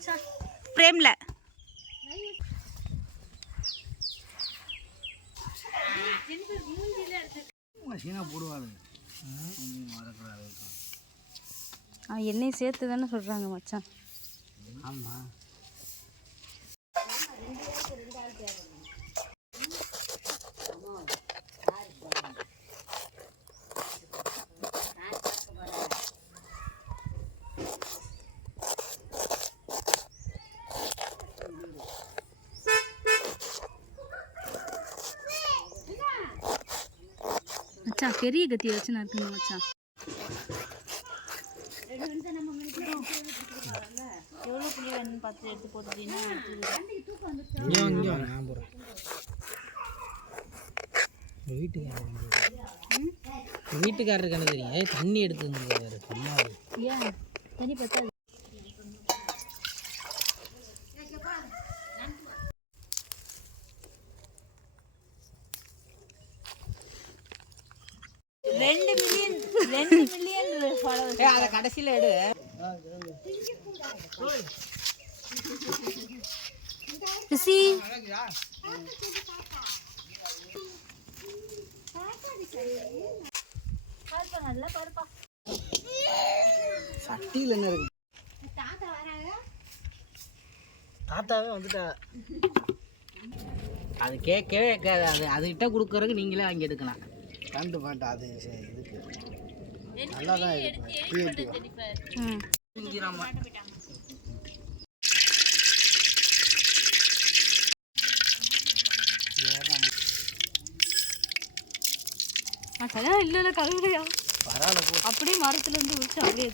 மச்சான் பிரேம்ல என்னையும் சேர்த்து தானே சொல்றாங்க மச்சான். ஆமா மச்சான் பெரிய கத்தியை வச்சு நறுக்கணும் மச்சான். எவ்வளோ புளி வேணும்னு பார்த்து எடுத்து போட்டுட்டீங்கன்னா வீட்டுக்காரருக்கு என்ன தெரியும்? தண்ணி எடுத்து ஏன் தண்ணி பத்தாது. ரெண்டு மில்லியன் ஃபாலோவர்ஸ். அத கடைசில எடு. ரிசி நல்ல பருப்பா. சட்டியில் என்ன இருக்கு? தாத்தாவே வந்துட்டா. அது கேட்கவே கேட்காது. அதுகிட்ட கொடுக்கறதுக்கு நீங்களே அங்கே எடுக்கலாம். கண்டு மாட்டா. அது இதுக்கு நல்லா தான் இருக்கு. அதெல்லாம் இல்லை கழுவையா பரவாயில்ல. அப்படியே மரத்துல இருந்து உரிச்சு அப்படியே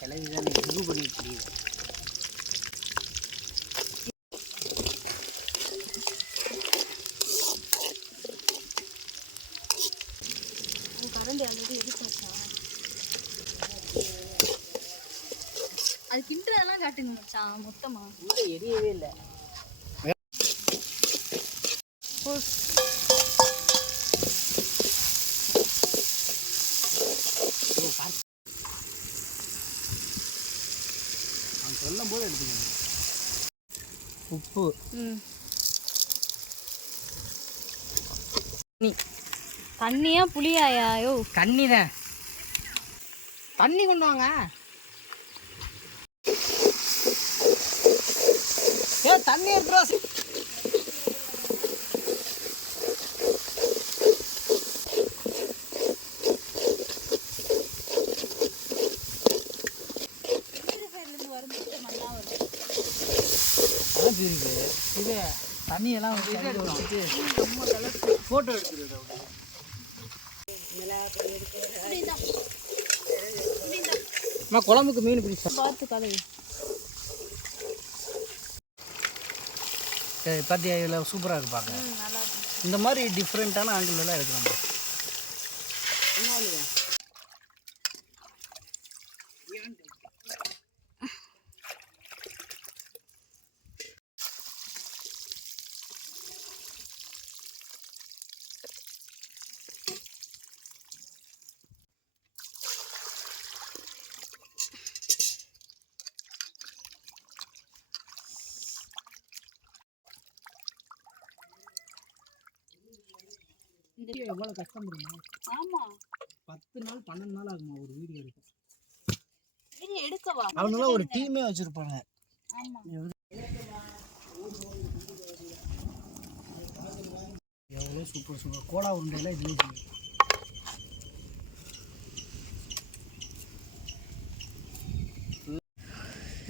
கிளவிதான் இது பண்ணிட்டு கரண்டி ஆல்ரெடி எரிச்சாச்சா? அது கிண்டுறதெல்லாம் காட்டுங்க மச்சான். மொத்தமா உள்ள எரியவே இல்லை. சொல்லும் போது எடுத்துக்கணும். உப்பு தண்ணியா புளியாயோ? தண்ணி தான். தண்ணி கொண்டு வாங்க. தண்ணி எடுத்துருவா. இது தண்ணியெல்லாம் வச்சுட்டு ஃபோட்டோ எடுத்துருது. குழம்புக்கு மீன் பிடிச்சா பார்த்து கலவி பார்த்தியா? இதில் சூப்பராக இருக்கு பார்க்க. இந்த மாதிரி டிஃப்ரெண்ட்டான ஆங்கிள்லாம் எடுக்கிறோம். எவ்வளோ கஷ்டம் முடியுமா? ஆமாம், 10 நாள் 12 நாள் ஆகுமா ஒரு வீடியோ எடுக்க. எடுக்கவா? அவங்களாம் ஒரு டீமே வச்சிருப்பாங்க. எவ்வளோ சூப்பர் சூப்பர் கோலா உருண்டையெல்லாம் இதுலேயே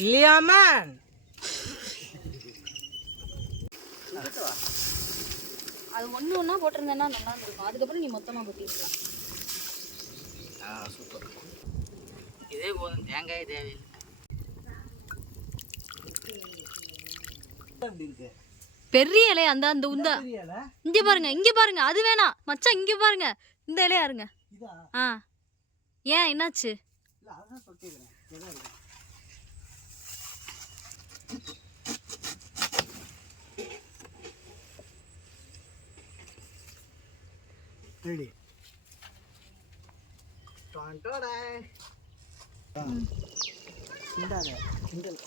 இல்லையாமா? அது ஒன்று ஒன்றா போட்டிருந்தேன்னா நல்லா இருக்கும். அதுக்கப்புறம் நீ மொத்தமாக கொட்டிருக்கலாம். சூப்பர். இதே போதும். தேங்காய் தேவையில்லை. பெரிய இலை அந்த அந்த உந்த இங்கே பாருங்க, இங்கே பாருங்க. அது வேணாம் மச்சான், இங்கே பாருங்க. இந்த இலையா இருங்க. ஆ ஏன் என்னாச்சு? ரெடி. கிண்டாத கிண்டல்.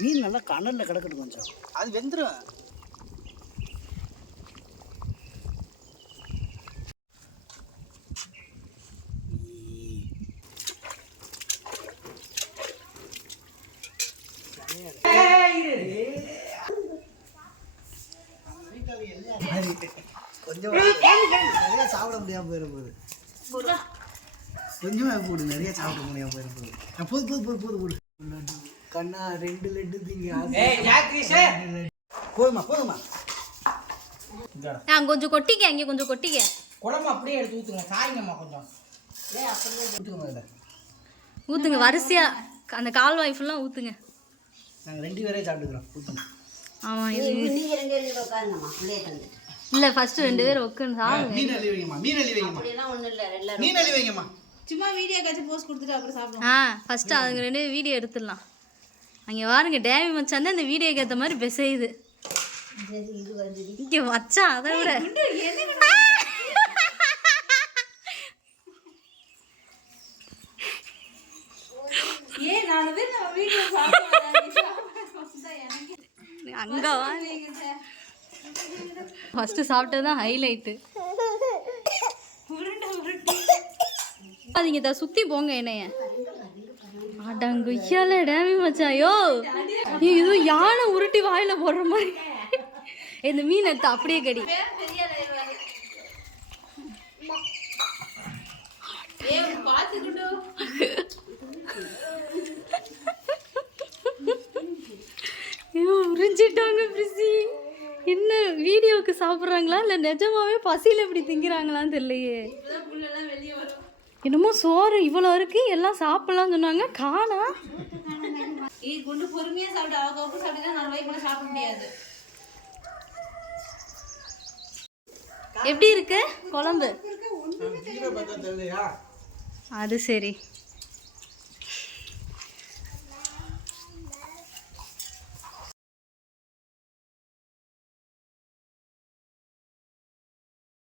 மீன் நல்லா கனலில் கிடக்கட்டும் கொஞ்சம், அது வெந்துடும். கொஞ்சம் நிறைய சாப்பிட முடியாமல் போயிட போகுது. கொஞ்சமாக போடு, நிறைய சாப்பிட முடியாமல் போயிட போகுது. போது போது போது போது போடு. கண்ணா 2 லட்டு திங்க. போதுமா போதுமா. கொஞ்சம் கொட்டிக்க, இங்கே கொஞ்சம் கொட்டிக்க. குழம்பு அப்படியே எடுத்து ஊற்றுங்க, சாய்ங்கம்மா கொஞ்சம். அப்படியே ஊற்றுங்க முதல்ல. ஊற்றுங்க வரிசையா, அந்த கால்வாய் ஃபுல்லாக ஊற்றுங்க. நாங்கள் 2 பேரே சாப்பிட்டுக்கிறோம், ஊற்றுங்க. ஆமாம், இது நீங்கள் 2 பேரும் உட்காருங்கம்மா, பிள்ளைய தந்துட்டு. இல்லை ஃபர்ஸ்ட் 2 பேர் உட்காந்து சாப்பிடுங்க. மீன் அள்ளி வைங்கம்மா, மீன் அள்ளி வைங்கம்மா. அப்படியெல்லாம் ஒன்றும் இல்லை, எல்லாரும் மீன் அள்ளி வைங்கம்மா. சும்மா வீடியோ காட்சி போஸ்ட் கொடுத்துட்டு அப்புறம் சாப்பிடுவோம். ஃபர்ஸ்ட் அதுங்க 2 வீடியோ எடுத்துடலாம். அங்கே பாருங்க, டேவி மச்சான் தான் இந்த வீடியோக்கு ஏற்ற மாதிரி பெசையுது. இது வந்து இங்கே மச்சான் அதை விட ஏன் 4 பேர் நம்ம வீடியோ அங்கே வா. ஃபர்ஸ்ட் சாப்பிட்டது தான் ஹைலைட்டு. அதுங்க சுற்றி போங்க என்னைய. அடங்குய்யால டேமி மச்சாயோ, இது யானை உருட்டி வாயில போடுற மாதிரி. இந்த மீன் எடுத்து அப்படியே கடி. உறிஞ்சிட்டாங்க பிரிசி. என்ன வீடியோவுக்கு சாப்பிட்றாங்களா இல்லை நிஜமாவே பசியில் இப்படி திங்கிறாங்களான்னு தெரியலையே. என்னமோ சோறு இவ்வளோ இருக்கு, எல்லாம் சாப்பிடலாம்னு சொன்னாங்க, காணா. குண்டு பொறுமையாக சாப்பிட்டு அவங்க சாப்பிட்டு 4 வாய்க்கு கூட சாப்பிட முடியாது. எப்படி இருக்கு குழம்பு? அது சரி.